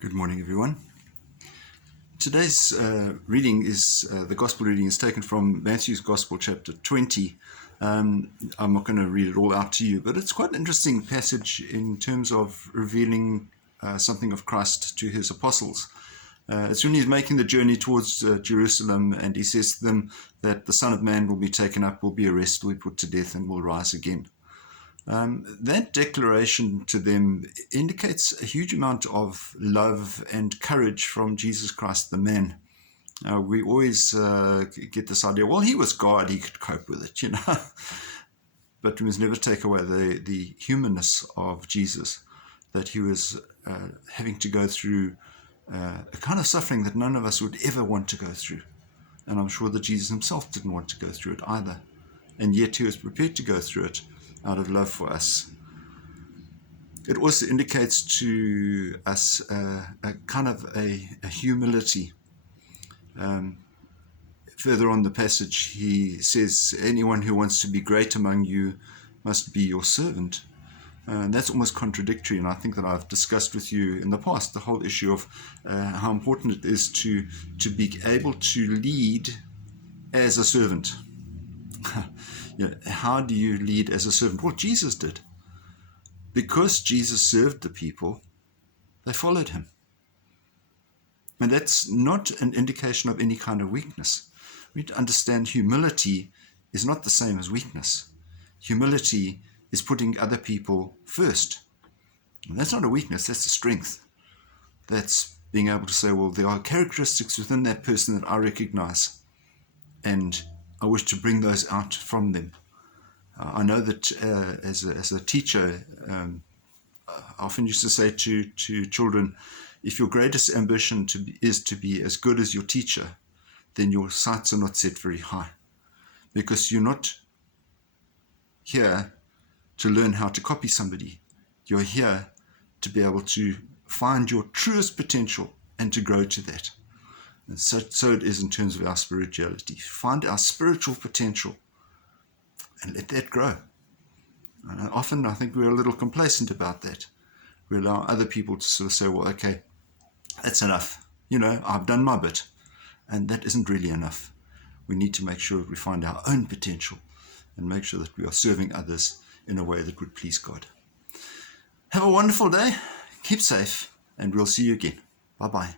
Good morning, everyone. Today's reading is the Gospel reading is taken from Matthew's Gospel, chapter 20. I'm not going to read it all out to you, but it's quite an interesting passage in terms of revealing something of Christ to his apostles. It's when he's making the journey towards Jerusalem, and he says to them that the Son of Man will be taken up, will be arrested, will be put to death, and will rise again. That declaration to them indicates a huge amount of love and courage from Jesus Christ, the man. We always get this idea, well, he was God, he could cope with it, But we must never take away the humanness of Jesus, that he was having to go through a kind of suffering that none of us would ever want to go through. And I'm sure that Jesus himself didn't want to go through it either. And yet he was prepared to go through it out of love for us. It also indicates to us a kind of a humility. Further on the passage, he says, anyone who wants to be great among you must be your servant. And that's almost contradictory, and I think that I've discussed with you in the past the whole issue of how important it is to be able to lead as a servant. How do you lead as a servant? Well, Jesus did. Because Jesus served the people, they followed him. And that's not an indication of any kind of weakness. We need to understand humility is not the same as weakness. Humility is putting other people first. And that's not a weakness, that's a strength. That's being able to say, well, there are characteristics within that person that I recognize, and I wish to bring those out from them. I know that as a teacher, I often used to say to children, if your greatest ambition is to be as good as your teacher, then your sights are not set very high, because you're not here to learn how to copy somebody. You're here to be able to find your truest potential and to grow to that. And so it is in terms of our spirituality. Find our spiritual potential and let that grow. Often I think we're a little complacent about that. We allow other people to sort of say, well, okay, that's enough. I've done my bit. And that isn't really enough. We need to make sure that we find our own potential and make sure that we are serving others in a way that would please God. Have a wonderful day. Keep safe, and we'll see you again. Bye-bye.